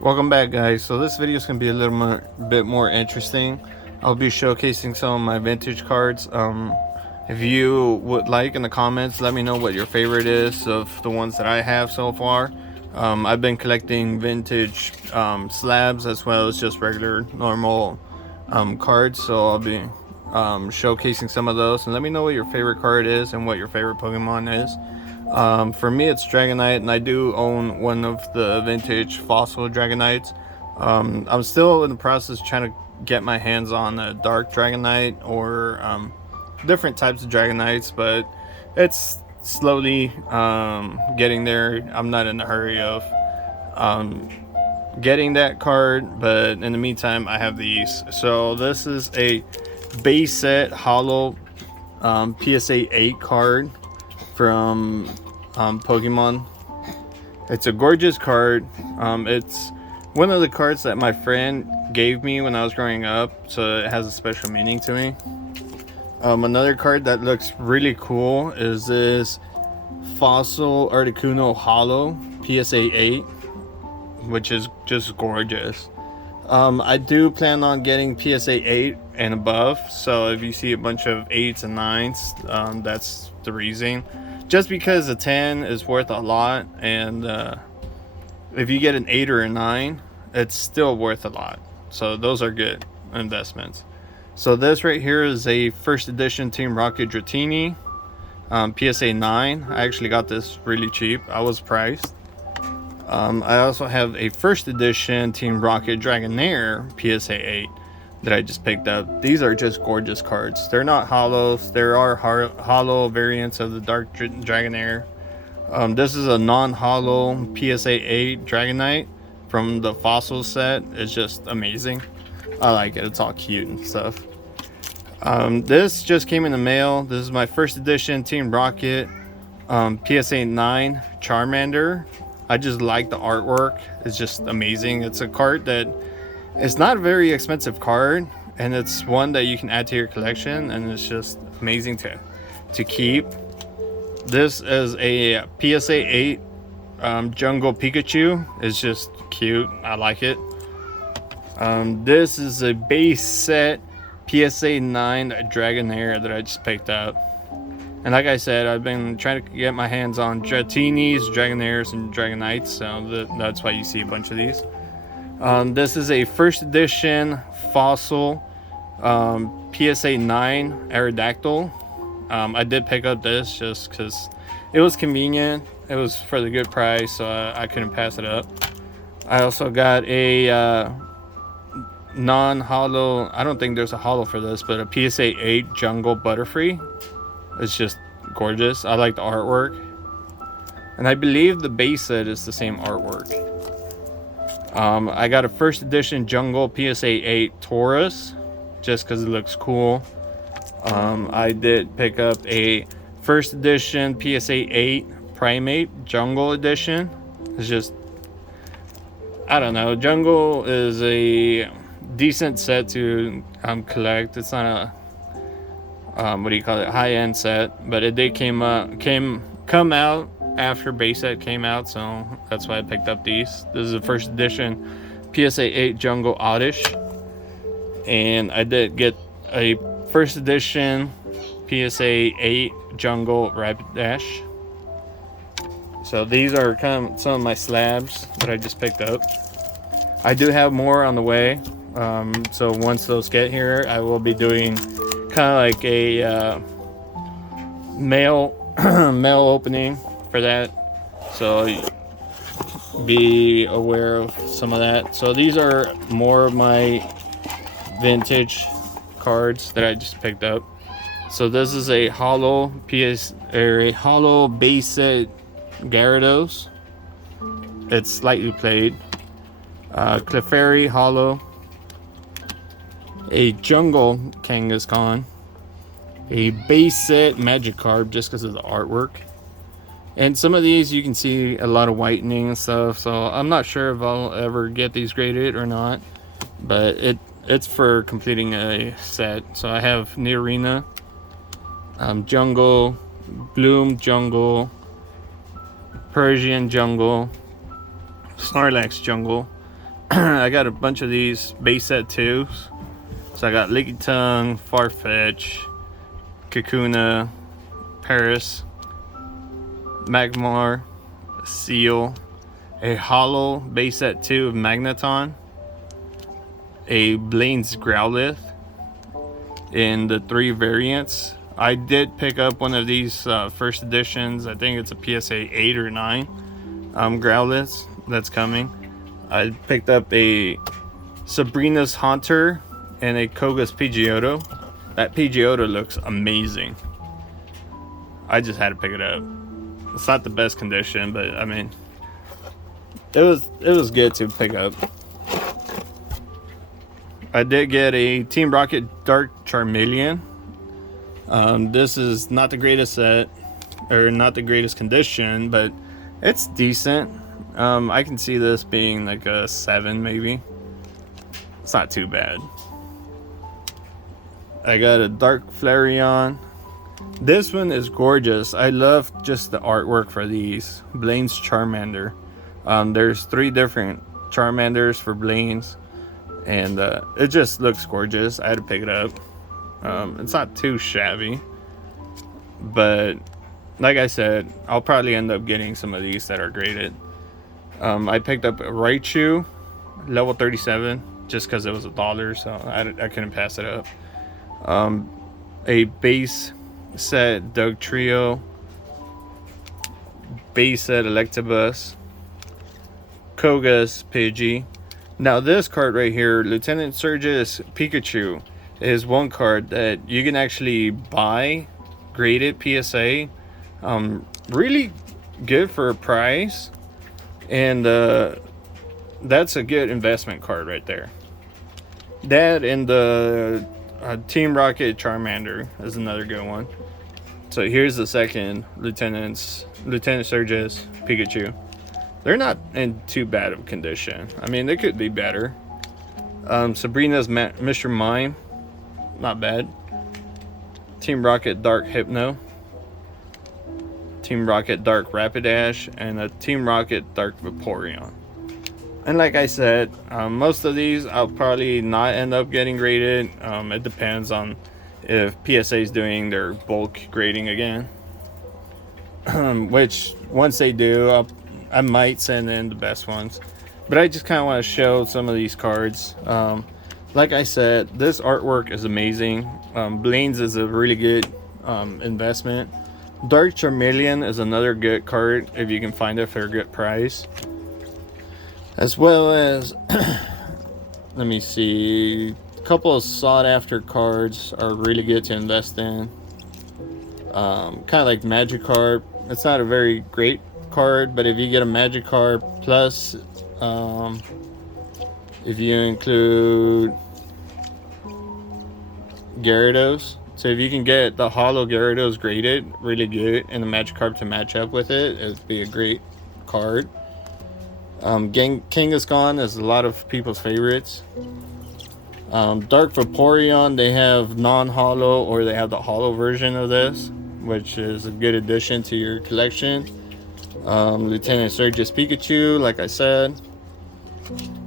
Welcome back, guys. So this video is going to be a bit more interesting. I'll be showcasing some of my vintage cards. If you would like, in the comments, let me know what your favorite is of the ones that I have so far. I've been collecting vintage slabs as well as just regular normal cards, so I'll be showcasing some of those. And let me know what your favorite card is and what your favorite Pokemon is. For me, it's Dragonite, and I do own one of the vintage fossil Dragonites. I'm still in the process trying to get my hands on a dark Dragonite or different types of Dragonites, but it's slowly getting there. I'm not in a hurry of getting that card, but in the meantime, I have these. So this is a base set holo PSA 8 card from Pokemon. It's a gorgeous card. It's one of the cards that my friend gave me when I was growing up, so it has a special meaning to me. Another card that looks really cool is this Fossil Articuno Holo PSA 8, which is just gorgeous. I do plan on getting PSA 8 and above, so if you see a bunch of 8s and 9s, that's the reason. Just because a 10 is worth a lot, and if you get an 8 or a 9, it's still worth a lot. So those are good investments. So this right here is a first edition Team Rocket Dratini, PSA 9. I actually got this really cheap. I was priced. I also have a first edition Team Rocket Dragonair PSA 8 that I just picked up. These are just gorgeous cards. They're not holos. There are holo variants of the Dark Dragonair. This is a non-holo PSA 8 Dragonite from the fossil set. It's just amazing. I like it. It's all cute and stuff. This just came in the mail. This is my first edition Team Rocket PSA 9 Charmander. I just like the artwork. It's just amazing. It's a card that it's not a very expensive card, and it's one that you can add to your collection, and it's just amazing to keep. This is a PSA 8 Jungle Pikachu. It's just cute. I like it. This is a base set PSA 9 Dragonair that I just picked up. And like I said, I've been trying to get my hands on Dratinis, Dragonairs, and Dragonites, so that's why you see a bunch of these. This is a first edition fossil PSA 9 Aerodactyl. I did pick up this just because it was convenient. It was for the good price, so I couldn't pass it up. I also got a non-holo, I don't think there's a holo for this, but a PSA 8 Jungle Butterfree. It's just gorgeous. I like the artwork. And I believe the base set is the same artwork. I got a first edition Jungle PSA 8 Taurus just because it looks cool. I did pick up a first edition PSA 8 Primate Jungle Edition. It's just, I don't know. Jungle is a decent set to collect. It's not a what do you call it, high-end set, but it did come out after base set came out, so that's why I picked up these. This is the first edition PSA 8 Jungle Oddish, and I did get a first edition PSA 8 Jungle Rapidash. So these are kind of some of my slabs that I just picked up. I do have more on the way, so once those get here, I will be doing kind of like a mail opening for that, so be aware of some of that. So these are more of my vintage cards that I just picked up. So this is a holo holo base set Gyarados. It's slightly played. Clefairy holo, a Jungle Kangaskhan, a base set Magikarp just because of the artwork. And some of these you can see a lot of whitening and stuff, so I'm not sure if I'll ever get these graded or not, but it's for completing a set. So I have Nidorina, Jungle, Bloom Jungle, Persian Jungle, Snorlax Jungle, I got a bunch of these base set 2s. So I got Lickitung, Farfetch, Kakuna, Paris, Magmar, Seal, a hollow base set 2 of Magneton, a Blaine's Growlithe in the 3 variants. I did pick up one of these first editions. I think it's a PSA 8 or 9 Growlithe that's coming. I picked up a Sabrina's Haunter and a Koga's Pidgeotto. That Pidgeotto looks amazing. I just had to pick it up. It's not the best condition, but I mean, it was good to pick up. I did get a Team Rocket Dark Charmeleon. This is not the greatest set, or not the greatest condition, but it's decent. I can see this being like a 7 maybe. It's not too bad. I got a Dark Flareon. This one is gorgeous. I love just the artwork for these. Blaine's Charmander. There's 3 different Charmanders for Blaine's, and it just looks gorgeous. I had to pick it up. It's not too shabby, but like I said, I'll probably end up getting some of these that are graded. I picked up a Raichu, level 37, just because it was $1, so I couldn't pass it up. A base set Doug Trio, base set Electabuzz, Koga's Pidgey. Now this card right here, Lieutenant Surge's Pikachu, is one card that you can actually buy graded PSA. Really good for a price, and that's a good investment card right there. That and the Team Rocket Charmander is another good one. So here's the second Lieutenant Surge's Pikachu. They're not in too bad of a condition. I mean, they could be better. Sabrina's Mr. Mime, not bad. Team Rocket Dark Hypno, Team Rocket Dark Rapidash, and a Team Rocket Dark Vaporeon. And like I said, most of these I'll probably not end up getting graded. It depends on if PSA is doing their bulk grading again. Which once they do, I might send in the best ones. But I just kind of want to show some of these cards. Like I said, this artwork is amazing. Blaine's is a really good investment. Dark Charmeleon is another good card if you can find it for a good price. As well as, let me see, a couple of sought after cards are really good to invest in. Kind of like Magikarp. It's not a very great card, but if you get a Magikarp plus, if you include Gyarados, so if you can get the Holo Gyarados graded really good and the Magikarp to match up with it, it'd be a great card. Kangaskhan is a lot of people's favorites. Dark Vaporeon, they have non-holo or they have the holo version of this, which is a good addition to your collection. Lieutenant Surge's Pikachu, like I said,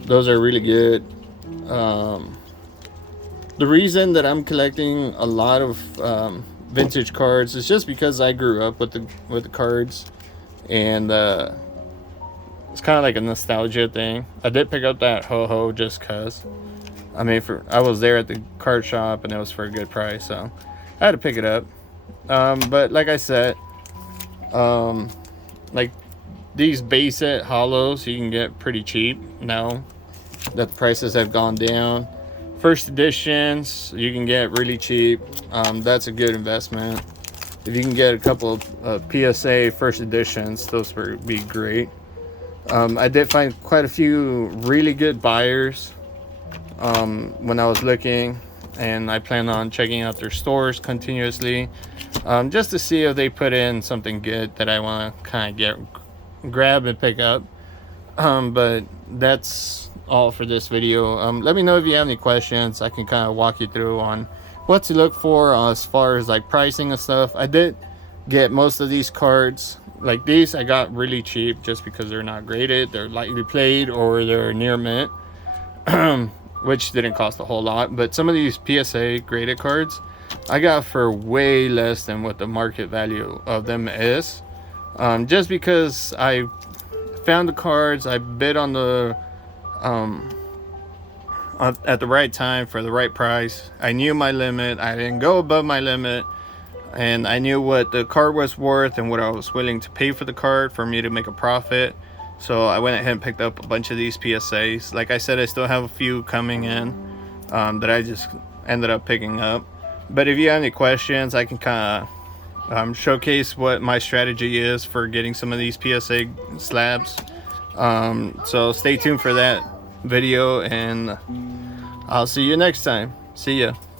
those are really good. The reason that I'm collecting a lot of vintage cards is just because I grew up with the cards, and it's kind of like a nostalgia thing. I did pick up that Ho-Ho just cause. I mean, I was there at the card shop and it was for a good price, so I had to pick it up. But like I said, like these base set holos you can get pretty cheap now that the prices have gone down. First editions you can get really cheap. That's a good investment. If you can get a couple of PSA first editions, those would be great. I did find quite a few really good buyers when I was looking, and I plan on checking out their stores continuously, just to see if they put in something good that I want to kind of grab and pick up. But that's all for this video. Let me know if you have any questions. I can kind of walk you through on what to look for as far as like pricing and stuff. I did get most of these cards. Like these I got really cheap just because they're not graded, they're lightly played, or they're near mint. which didn't cost a whole lot. But some of these PSA graded cards I got for way less than what the market value of them is. Just because I found the cards, I bid on the at the right time for the right price. I knew my limit. I didn't go above my limit, and I knew what the card was worth and what I was willing to pay for the card for me to make a profit. So I went ahead and picked up a bunch of these PSAs. Like I said, I still have a few coming in that I just ended up picking up. But if you have any questions, I can kind of showcase what my strategy is for getting some of these PSA slabs. So stay tuned for that video, and I'll see you next time. See ya.